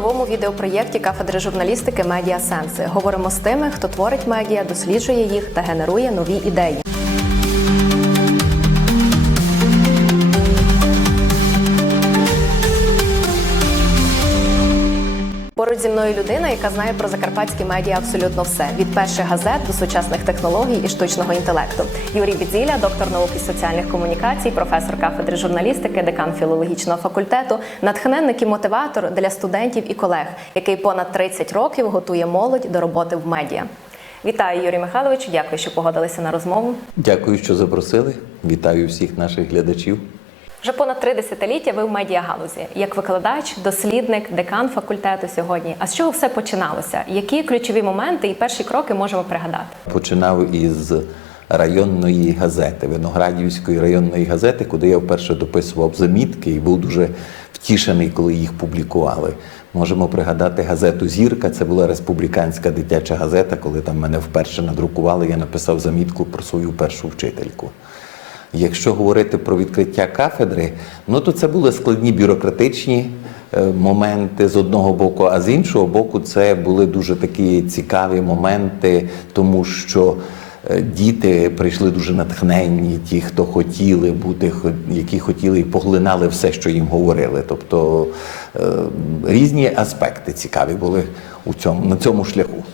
новому відеопроєкті кафедри журналістики Медіа Сенси. Говоримо з тими, хто творить медіа, досліджує їх та генерує нові ідеї. Зі мною людина, яка знає про закарпатські медіа абсолютно все від перших газет до сучасних технологій і штучного інтелекту. Юрій Бідзіля, доктор наук і соціальних комунікацій, професор кафедри журналістики, декан філологічного факультету, натхненник і мотиватор для студентів і колег, який понад 30 років готує молодь до роботи в медіа. Вітаю, Юрій Михайлович. Дякую, що погодилися на розмову. Дякую, що запросили. Вітаю всіх наших глядачів. Вже понад три десятиліття ви в медіагалузі як викладач, дослідник, декан факультету сьогодні. А з чого все починалося? Які ключові моменти і перші кроки можемо пригадати? Починав із районної газети, Виноградівської районної газети, куди я вперше дописував замітки і був дуже втішений, коли їх публікували. Можемо пригадати газету Зірка. Це була республіканська дитяча газета. Коли там мене вперше надрукували, я написав замітку про свою першу вчительку. Якщо говорити про відкриття кафедри, ну то це були складні бюрократичні е, моменти з одного боку, а з іншого боку, це були дуже такі цікаві моменти, тому що е, діти прийшли дуже натхненні, ті, хто хотіли бути, які хотіли і поглинали все, що їм говорили. Тобто е, різні аспекти цікаві були у цьому, на цьому шляху.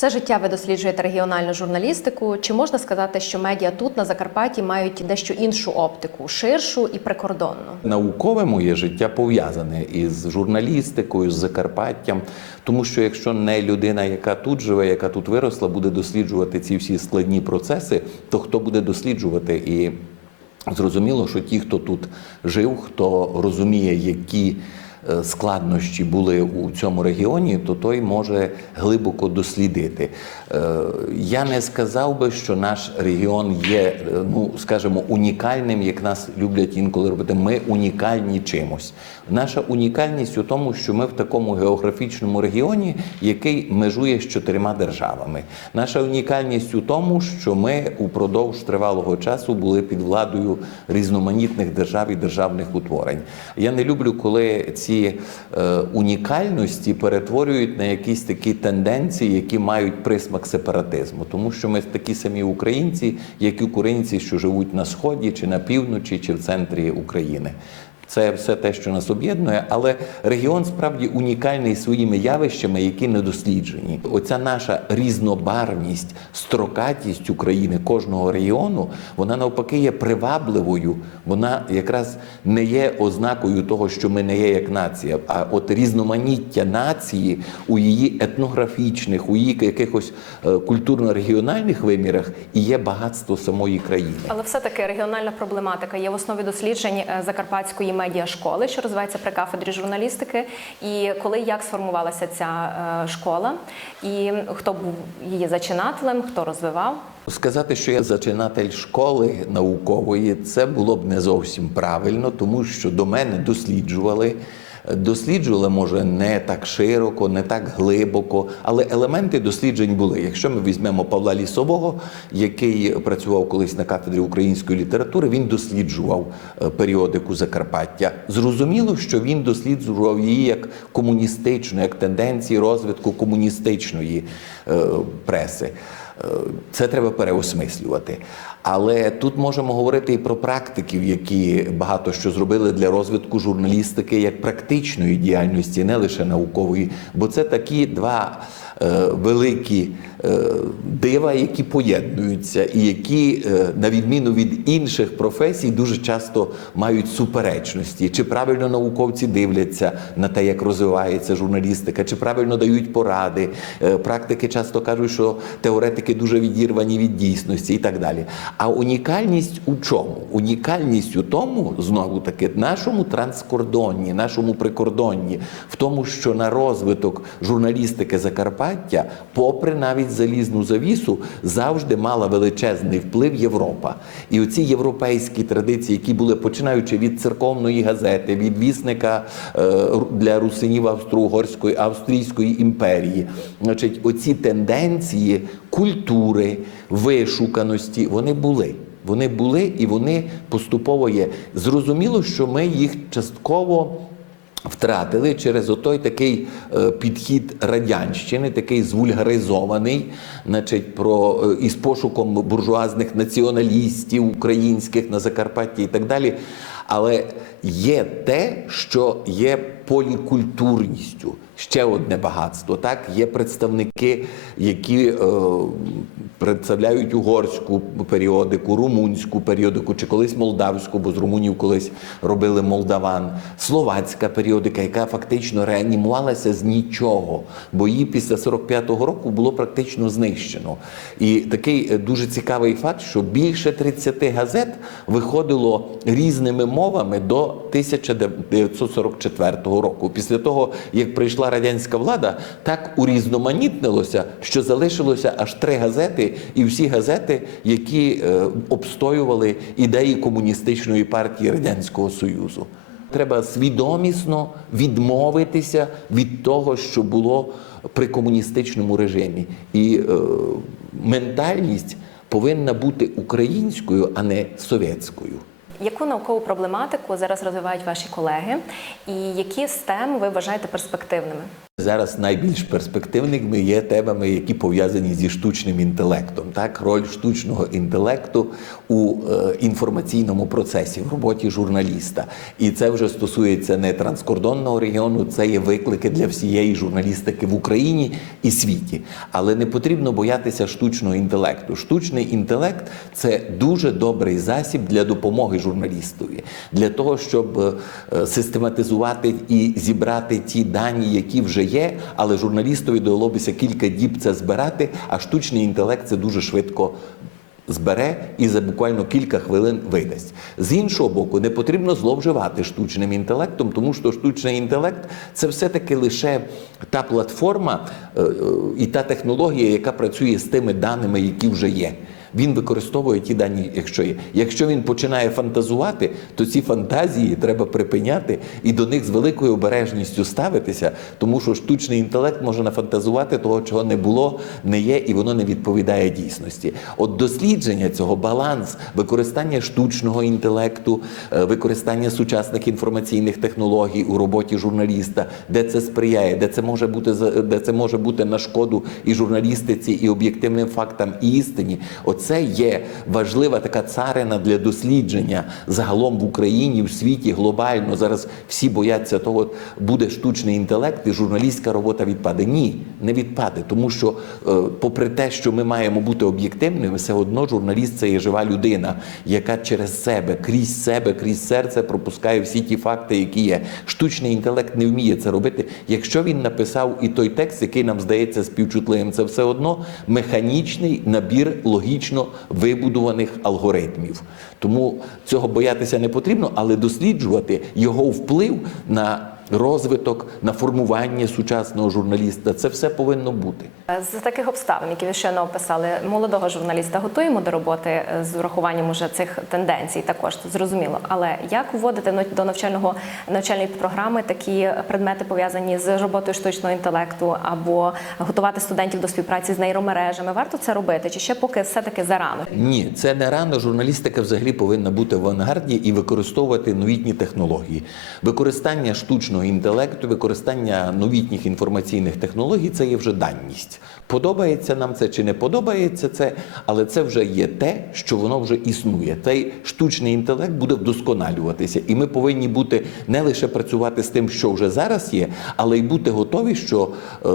Все життя ви досліджуєте регіональну журналістику. Чи можна сказати, що медіа тут на Закарпатті мають дещо іншу оптику, ширшу і прикордонну? Наукове моє життя пов'язане із журналістикою, з Закарпаттям, тому що якщо не людина, яка тут живе, яка тут виросла, буде досліджувати ці всі складні процеси, то хто буде досліджувати і Зрозуміло, що ті, хто тут жив, хто розуміє, які складнощі були у цьому регіоні, то той може глибоко дослідити. Е, Я не сказав би, що наш регіон є, е, ну скажімо, унікальним, як нас люблять інколи робити. Ми унікальні чимось. Наша унікальність у тому, що ми в такому географічному регіоні, який межує з чотирма державами. Наша унікальність у тому, що ми упродовж тривалого часу були під владою різноманітних держав і державних утворень. Я не люблю, коли ці е, унікальності перетворюють на якісь такі тенденції, які мають присмак сепаратизму, тому що ми такі самі українці, як і українці, що живуть на сході, чи на півночі, чи в центрі України. Це все те, що нас об'єднує, але регіон справді унікальний своїми явищами, які не досліджені. Оця наша різнобарвність, строкатість України кожного регіону, вона навпаки є привабливою. Вона якраз не є ознакою того, що ми не є як нація, а от різноманіття нації у її етнографічних, у її якихось е, культурно-регіональних вимірах і є багатство самої країни. Але все-таки регіональна проблематика є в основі досліджень е, Закарпатської медіашколи, що розвивається при кафедрі журналістики. І коли як сформувалася ця е, школа, і хто був її зачинателем, хто розвивав? Сказати, що я зачинатель школи наукової, це було б не зовсім правильно, тому що до мене досліджували. Досліджували, може, не так широко, не так глибоко, але елементи досліджень були. Якщо ми візьмемо Павла Лісового, який працював колись на кафедрі української літератури, він досліджував е, періодику Закарпаття. Зрозуміло, що він досліджував її як комуністичну, як тенденції розвитку комуністичної е, преси. Е, Це треба переосмислювати. Але тут можемо говорити і про практиків, які багато що зробили для розвитку журналістики як практичної діяльності, не лише наукової, бо це такі два великі е, дива, які поєднуються, і які, е, на відміну від інших професій, дуже часто мають суперечності. Чи правильно науковці дивляться на те, як розвивається журналістика, чи правильно дають поради. Е, Практики часто кажуть, що теоретики дуже відірвані від дійсності і так далі. А унікальність у чому? Унікальність у тому, знову таки, нашому транскордонні, нашому прикордонні, в тому, що на розвиток журналістики Закарпаття Закарпаття, попри навіть залізну завісу, завжди мала величезний вплив Європа. І оці європейські традиції, які були починаючи від церковної газети, від вісника е, для русинів Австро-Угорської Австрійської імперії, значить, оці тенденції культури, вишуканості, вони були. Вони були і вони поступово є. Зрозуміло, що ми їх частково втратили через отой такий е, підхід радянщини, такий звульгаризований, значить, про е, із пошуком буржуазних націоналістів українських на Закарпатті і так далі. Але є те, що є полікультурністю. Ще одне багатство. Так є представники, які е, представляють угорську періодику, румунську періодику, чи колись молдавську, бо з румунів колись робили молдаван, словацька періодика, яка фактично реанімувалася з нічого, бо її після 45-го року було практично знищено. І такий е, дуже цікавий факт, що більше 30 газет виходило різними мовами до 1944 року. Після того, як прийшла радянська влада, так урізноманітнилося, що залишилося аж три газети, і всі газети, які е, обстоювали ідеї комуністичної партії Радянського Союзу. Треба свідомісно відмовитися від того, що було при комуністичному режимі. І е, ментальність повинна бути українською, а не совєтською. Яку наукову проблематику зараз розвивають ваші колеги, і які з тем ви вважаєте перспективними? Зараз найбільш перспективними є темами, які пов'язані зі штучним інтелектом. Так, роль штучного інтелекту у е, інформаційному процесі в роботі журналіста. І це вже стосується не транскордонного регіону, це є виклики для всієї журналістики в Україні і світі. Але не потрібно боятися штучного інтелекту. Штучний інтелект це дуже добрий засіб для допомоги журналістові, для того, щоб е, систематизувати і зібрати ті дані, які вже є, але журналістові довелося кілька діб це збирати, а штучний інтелект це дуже швидко. Збере і за буквально кілька хвилин видасть. З іншого боку, не потрібно зловживати штучним інтелектом, тому що штучний інтелект це все-таки лише та платформа е, е, і та технологія, яка працює з тими даними, які вже є. Він використовує ті дані, якщо є. Якщо він починає фантазувати, то ці фантазії треба припиняти і до них з великою обережністю ставитися, тому що штучний інтелект може нафантазувати того, чого не було, не є, і воно не відповідає дійсності. От дослідження цього баланс, використання штучного інтелекту, е, використання сучасних інформаційних технологій у роботі журналіста, де це сприяє, де це може бути де це може бути на шкоду і журналістиці, і об'єктивним фактам, і істині. Оце є важлива така царина для дослідження загалом в Україні, в світі, глобально. Зараз всі бояться того, буде штучний інтелект, і журналістська робота відпаде. Ні, не відпаде, тому що, е, попри те, що ми маємо бути об'єктивними, все одно журналіст це є жива людина, яка через себе, крізь себе, крізь серце пропускає всі ті факти, які є. Штучний інтелект не вміє це робити. Якщо він написав і той текст, який нам здається співчутливим, це все одно механічний набір логічно вибудованих алгоритмів. Тому цього боятися не потрібно, але досліджувати його вплив на розвиток, на формування сучасного журналіста це все повинно бути. З таких обставин, які ви щойно описали, молодого журналіста готуємо до роботи е, з урахуванням уже цих тенденцій, також зрозуміло. Але як вводити до навчального навчальної програми такі предмети пов'язані з роботою штучного інтелекту, або готувати студентів до співпраці з нейромережами? Варто це робити? Чи ще поки все таки зарано? Ні, це не рано. Журналістика взагалі повинна бути в авангарді і використовувати новітні технології. Використання штучного інтелекту, використання новітніх інформаційних технологій це є вже даність. Подобається нам це чи не подобається це, але це вже є те, що воно вже існує. Цей штучний інтелект буде вдосконалюватися, і ми повинні бути не лише працювати з тим, що вже зараз є, але й бути готові, що е,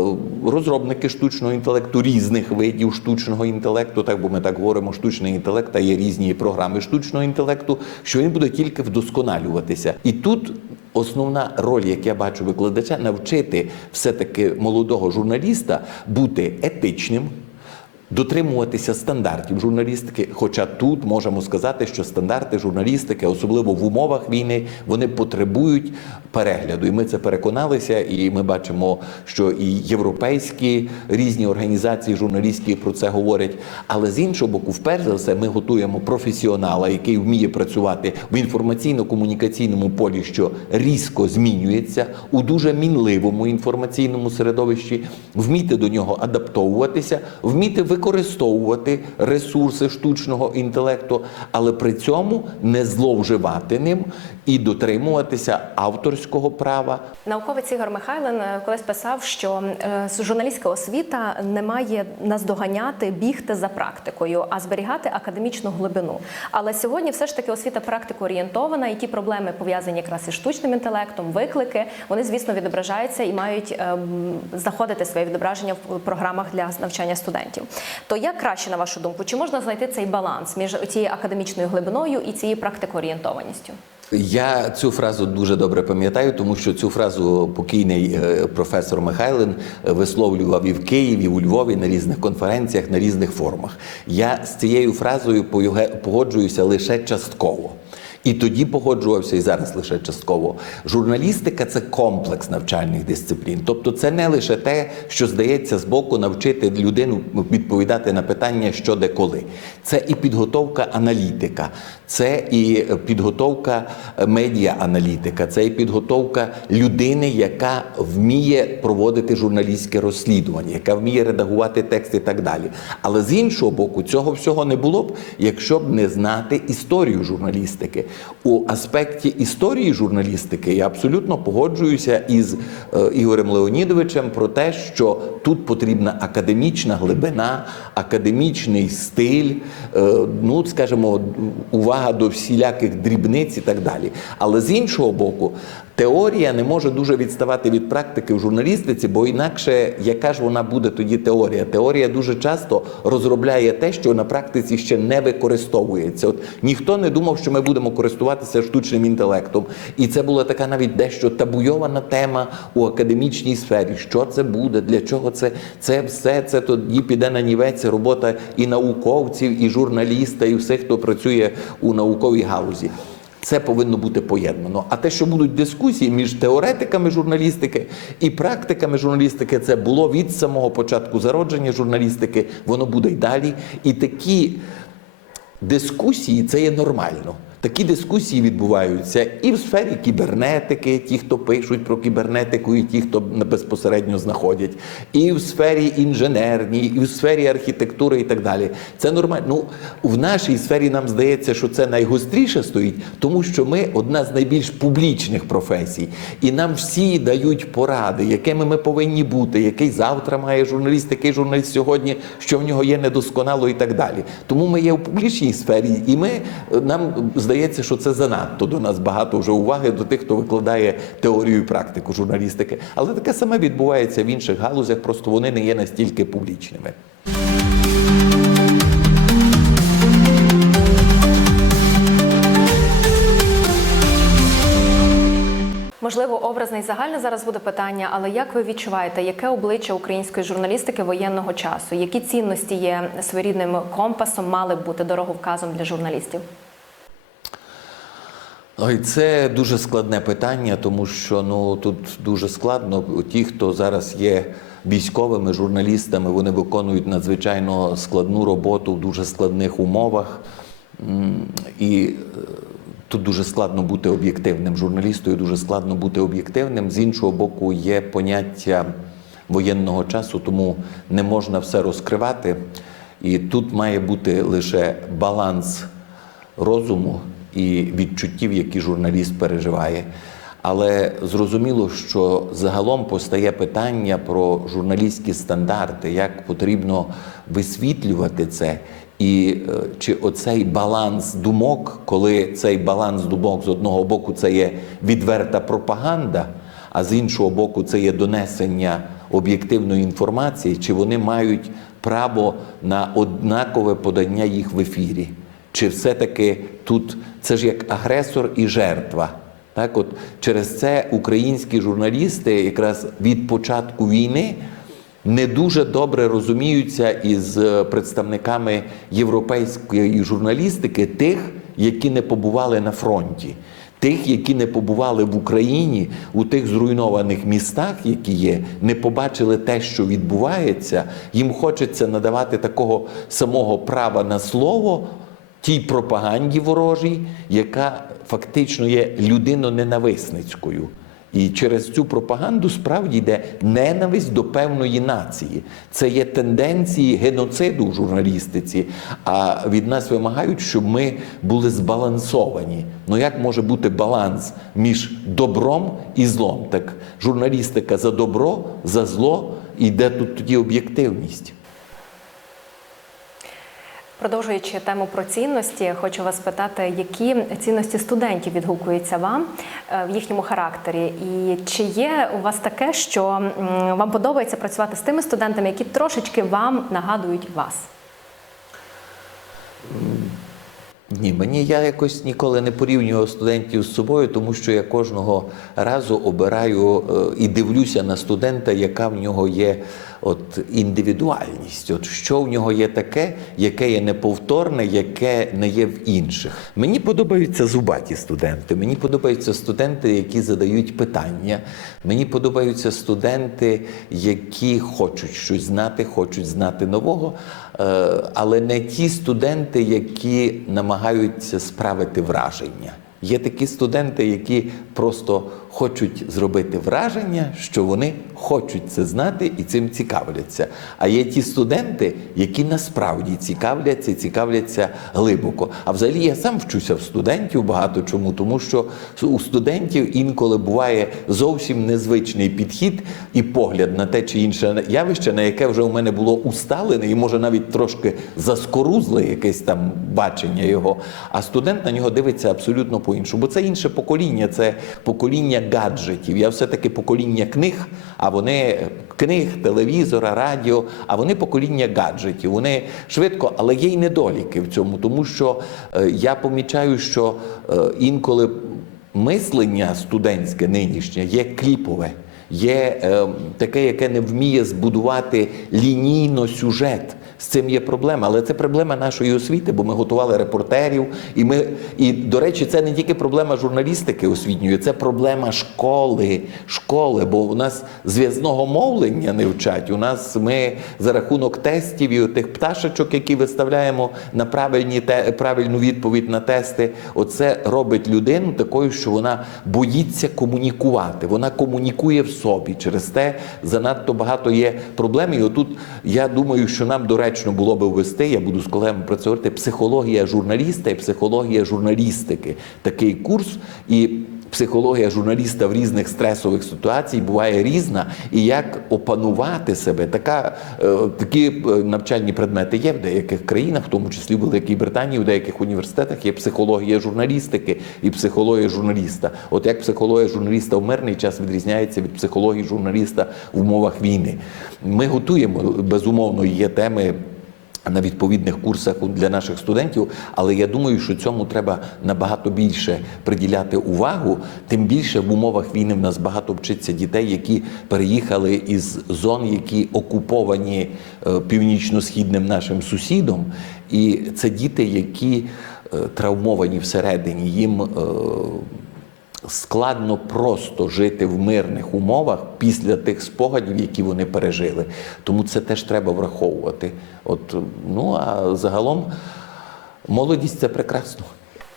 розробники штучного інтелекту різних видів штучного інтелекту, так бо ми так говоримо, штучний інтелект, а є різні програми штучного інтелекту, що він буде тільки вдосконалюватися. І тут основна роль, як я бачу викладача, навчити все-таки молодого журналіста бути етичним. Дотримуватися стандартів журналістики. Хоча тут можемо сказати, що стандарти журналістики, особливо в умовах війни, вони потребують перегляду. І ми це переконалися, і ми бачимо, що і європейські різні організації журналістські про це говорять. Але з іншого боку, вперше за все, ми готуємо професіонала, який вміє працювати в інформаційно-комунікаційному полі, що різко змінюється у дуже мінливому інформаційному середовищі, вміти до нього адаптовуватися, вміти використовувати ресурси штучного інтелекту, але при цьому не зловживати ним і дотримуватися авторського права, Науковець Ігор Михайлен е, колись писав, що е, журналістська освіта не має наздоганяти, бігти за практикою, а зберігати академічну глибину. Але сьогодні все ж таки освіта практико орієнтована, і ті проблеми пов'язані якраз із штучним інтелектом, виклики, вони звісно відображаються і мають ем, знаходити своє відображення в програмах для навчання студентів. То як краще, на вашу думку, чи можна знайти цей баланс між цією академічною глибиною і цією практикоорієнтованістю? Я цю фразу дуже добре пам'ятаю, тому що цю фразу покійний е, професор Михайлин е, висловлював і в Києві, і у Львові на різних конференціях, на різних форумах. Я з цією фразою погоджуюся лише частково. І тоді погоджувався, і зараз лише частково. Журналістика це комплекс навчальних дисциплін. Тобто, це не лише те, що здається збоку навчити людину відповідати на питання, що де коли. Це і підготовка аналітика, це і підготовка медіа-аналітика, це і підготовка людини, яка вміє проводити журналістське розслідування, яка вміє редагувати текст і так далі. Але з іншого боку, цього всього не було б, якщо б не знати історію журналістики. У аспекті історії журналістики я абсолютно погоджуюся із е, Ігорем Леонідовичем про те, що тут потрібна академічна глибина, академічний стиль, е, ну скажімо, увага до всіляких дрібниць і так далі. Але з іншого боку, теорія не може дуже відставати від практики в журналістиці, бо інакше яка ж вона буде тоді теорія? Теорія дуже часто розробляє те, що на практиці ще не використовується. От ніхто не думав, що ми будемо користуватися штучним інтелектом, і це була така навіть дещо табуйована тема у академічній сфері. Що це буде? Для чого це? Це все це тоді піде на нівець робота і науковців, і журналіста, і всіх, хто працює у науковій гаузі. Це повинно бути поєднано. А те, що будуть дискусії між теоретиками журналістики і практиками журналістики, це було від самого початку зародження журналістики, воно буде й далі. І такі дискусії це є нормально. Такі дискусії відбуваються і в сфері кібернетики, ті, хто пишуть про кібернетику, і ті, хто безпосередньо знаходять, і в сфері інженерній, і в сфері архітектури, і так далі. Це нормально. Ну в нашій сфері нам здається, що це найгостріше стоїть, тому що ми одна з найбільш публічних професій, і нам всі дають поради, якими ми повинні бути, який завтра має журналіст, який журналіст сьогодні, що в нього є недосконало, і так далі. Тому ми є в публічній сфері, і ми нам здається, що це занадто до нас багато вже уваги до тих, хто викладає теорію і практику журналістики. Але таке саме відбувається в інших галузях, просто вони не є настільки публічними. Можливо, образне і загальне зараз буде питання, але як ви відчуваєте, яке обличчя української журналістики воєнного часу? Які цінності є своєрідним компасом, мали б бути дороговказом для журналістів? Ой, це дуже складне питання, тому що ну тут дуже складно. Ті, хто зараз є військовими журналістами, вони виконують надзвичайно складну роботу в дуже складних умовах. І е, тут дуже складно бути об'єктивним журналістою, дуже складно бути об'єктивним. З іншого боку, є поняття воєнного часу, тому не можна все розкривати. І тут має бути лише баланс розуму і відчуттів, які журналіст переживає. Але зрозуміло, що загалом постає питання про журналістські стандарти, як потрібно висвітлювати це. І е, чи оцей баланс думок, коли цей баланс думок з одного боку це є відверта пропаганда, а з іншого боку, це є донесення об'єктивної інформації, чи вони мають право на однакове подання їх в ефірі? Чи все-таки тут це ж як агресор і жертва? Так, от через це українські журналісти якраз від початку війни не дуже добре розуміються із е, представниками європейської журналістики тих, які не побували на фронті. Тих, які не побували в Україні, у тих зруйнованих містах, які є, не побачили те, що відбувається, їм хочеться надавати такого самого права на слово тій пропаганді ворожій, яка фактично є людиноненависницькою. І через цю пропаганду справді йде ненависть до певної нації. Це є тенденції геноциду в журналістиці. А від нас вимагають, щоб ми були збалансовані. Ну як може бути баланс між добром і злом? Так журналістика за добро, за зло, і де тут тоді об'єктивність? Продовжуючи тему про цінності, хочу вас питати, які цінності студентів відгукуються вам е, в їхньому характері, і чи є у вас таке, що вам подобається працювати з тими студентами, які трошечки вам нагадують вас? Ні, мені я якось ніколи не порівнював студентів з собою, тому що я кожного разу обираю е, і дивлюся на студента, яка в нього є от індивідуальність. От що в нього є таке, яке є неповторне, яке не є в інших. Мені подобаються зубаті студенти. Мені подобаються студенти, які задають питання. Мені подобаються студенти, які хочуть щось знати, хочуть знати нового, але не ті студенти, які намагаються справити враження. Є такі студенти, які просто хочуть зробити враження, що вони хочуть це знати і цим цікавляться. А є ті студенти, які насправді цікавляться, і цікавляться глибоко. А взагалі я сам вчуся в студентів багато чому, тому що у студентів інколи буває зовсім незвичний підхід і погляд на те чи інше явище, на яке вже у мене було усталене, і може навіть трошки заскорузле якесь там бачення його. А студент на нього дивиться абсолютно по-іншому. Бо це інше покоління, це покоління гаджетів. Я все-таки покоління книг, а вони книг, телевізора, радіо, а вони покоління гаджетів. Вони швидко, але є й недоліки в цьому, тому що е, я помічаю, що е, інколи мислення студентське нинішнє є кліпове. Є е, таке, яке не вміє збудувати лінійно сюжет. З цим є проблема, але це проблема нашої освіти, бо ми готували репортерів, і ми і до речі, це не тільки проблема журналістики освітньої, це проблема школи. Школи, бо у нас зв'язного мовлення не вчать. У нас ми за рахунок тестів і тих пташечок, які виставляємо на правильні те, правильну відповідь на тести. Оце робить людину такою, що вона боїться комунікувати. Вона комунікує в собі. Через те занадто багато є проблем. І отут я думаю, що нам доречно було би ввести. Я буду з колегами працювати психологія журналіста і психологія журналістики. Такий курс і. Психологія журналіста в різних стресових ситуаціях буває різна, і як опанувати себе. Така, е, такі е, навчальні предмети є в деяких країнах, в тому числі в Великій Британії, в деяких університетах є психологія журналістики і психологія журналіста. От як психологія журналіста в мирний час відрізняється від психології журналіста в умовах війни. Ми готуємо безумовно є теми на відповідних курсах для наших студентів, але я думаю, що цьому треба набагато більше приділяти увагу. Тим більше в умовах війни в нас багато вчиться дітей, які переїхали із зон, які окуповані е, північно-східним нашим сусідом. І це діти, які е, травмовані всередині, їм. е, Складно просто жити в мирних умовах після тих спогадів, які вони пережили. Тому це теж треба враховувати. От ну а загалом молодість це прекрасно.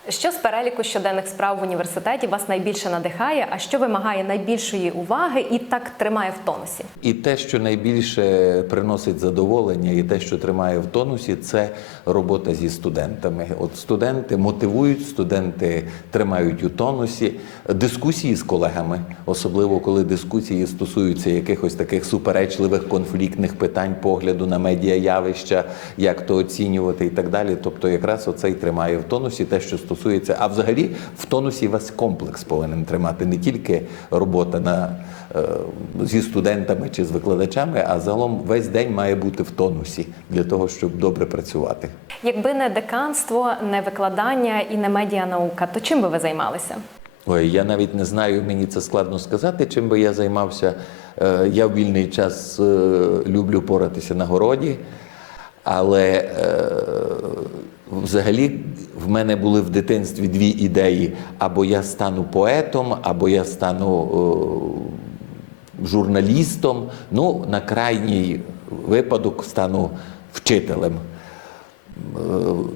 Що з переліку щоденних справ в університеті вас найбільше надихає, а що вимагає найбільшої уваги і так тримає в тонусі? І те, що найбільше приносить задоволення, і те, що тримає в тонусі, це робота зі студентами. От студенти мотивують, студенти тримають у тонусі дискусії з колегами, особливо коли дискусії стосуються якихось таких суперечливих конфліктних питань, погляду на медіаявища, як то оцінювати і так далі. Тобто, якраз оце і тримає в тонусі те, що стосується, а взагалі в тонусі весь комплекс повинен тримати не тільки робота на, е, зі студентами чи з викладачами, а загалом весь день має бути в тонусі для того, щоб добре працювати. Якби не деканство, не викладання і не медіанаука, то чим би ви займалися? Ой, я навіть не знаю, мені це складно сказати, чим би я займався. Е, Я в вільний час е, люблю поратися на городі, але взагалі в мене були в дитинстві дві ідеї: або я стану поетом, або я стану е, журналістом. Ну, на крайній випадок стану вчителем. Е,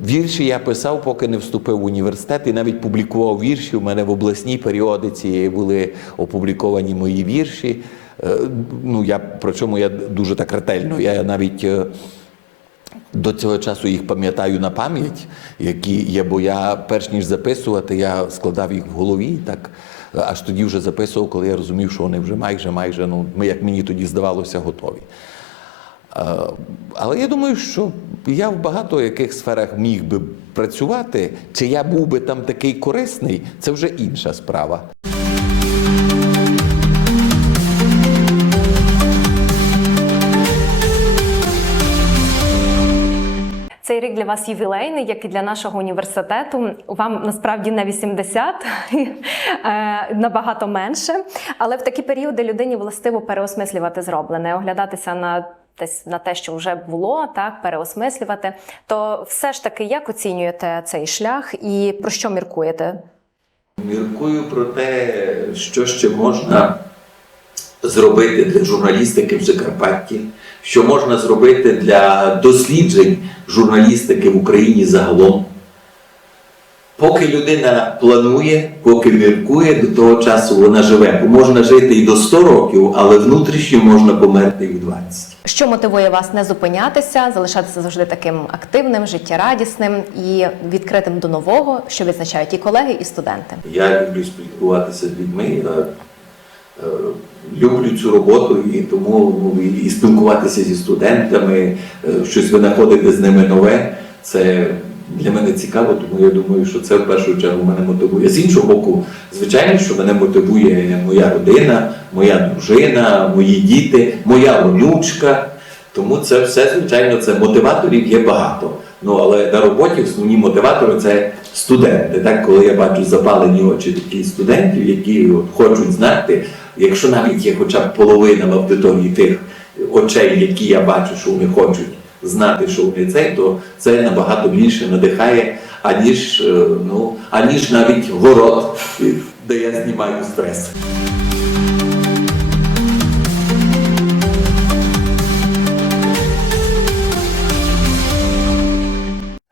Вірші я писав, поки не вступив в університет, і навіть публікував вірші. У мене в обласній періодиці були опубліковані мої вірші. Е, Ну, я, причому я дуже так ретельно. Я навіть е, до цього часу їх пам'ятаю на пам'ять, які є, бо я перш ніж записувати, я складав їх в голові. Так аж тоді вже записував, коли я розумів, що вони вже майже, майже, ну ми, як мені тоді здавалося, готові. Е, Але я думаю, що я в багато яких сферах міг би працювати. Чи я був би там такий корисний, це вже інша справа. Цей рік для вас ювілейний, як і для нашого університету. Вам насправді не 80, е, набагато менше. Але в такі періоди людині властиво переосмислювати зроблене, оглядатися на десь на те, що вже було, так переосмислювати. То все ж таки, як оцінюєте цей шлях і про що міркуєте? Міркую про те, що ще можна зробити для журналістики в Закарпатті, що можна зробити для досліджень журналістики в Україні загалом. Поки людина планує, поки міркує, до того часу вона живе. Бо можна жити і до 100 років, але внутрішньо можна померти і в 20. Що мотивує вас не зупинятися, залишатися завжди таким активним, життєрадісним і відкритим до нового, що відзначають і колеги, і студенти? Я люблю спілкуватися з людьми. Е, люблю цю роботу і тому ну, і, і спілкуватися зі студентами, е, щось винаходити з ними нове. Це для мене цікаво, тому я думаю, що це в першу чергу мене мотивує. З іншого боку, звичайно, що мене мотивує моя родина, моя дружина, мої діти, моя онучка. Тому це все, звичайно, це мотиваторів є багато. Ну але на роботі основні мотиватори це студенти. Так, коли я бачу запалені очі таких студентів, які от хочуть знати, якщо навіть є хоча б половина в аудиторії тих очей, які я бачу, що вони хочуть знати, що вони цей, то це набагато більше надихає, аніж, е, ну, аніж навіть город, де я знімаю стрес.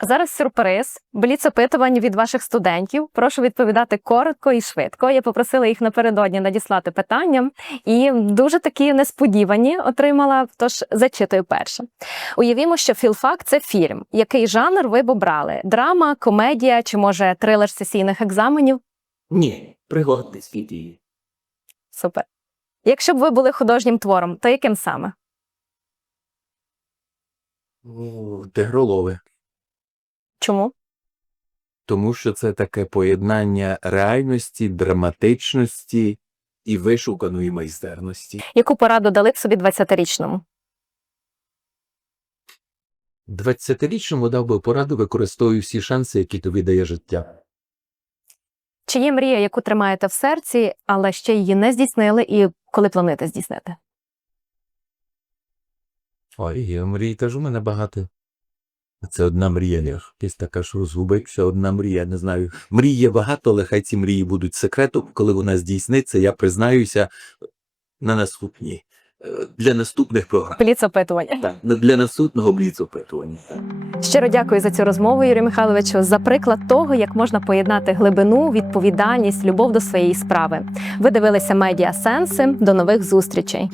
Зараз сюрприз, бліц опитування від ваших студентів. Прошу відповідати коротко і швидко. Я попросила їх напередодні надіслати питання, і дуже такі несподівані отримала. Тож зачитую перше. Уявімо, що філфак це фільм. Який жанр ви б обрали? Драма, комедія чи може трилер сесійних екзаменів? Ні, пригодний світ. Супер. Якщо б ви були художнім твором, то яким саме? Тигролове. Чому? Тому що це таке поєднання реальності, драматичності і вишуканої майстерності. Яку пораду дали б собі 20-річному? 20-річному дав би пораду використовуй всі шанси, які тобі дає життя. Чи є мрія, яку тримаєте в серці, але ще її не здійснили, і коли плануєте здійснити? Ой, мрій теж у мене багато. Це одна мрія. Якась така ж розгубився, одна мрія. Не знаю. Мрій є багато, але хай ці мрії будуть секретом. Коли вона здійсниться, я признаюся на наступні. е, Для наступних програм. Бліц опитування. Так, для наступного бліц-опитування. Щиро дякую за цю розмову, Юрію Михайловичу, за приклад того, як можна поєднати глибину, відповідальність, любов до своєї справи. Ви дивилися медіа сенси. До нових зустрічей.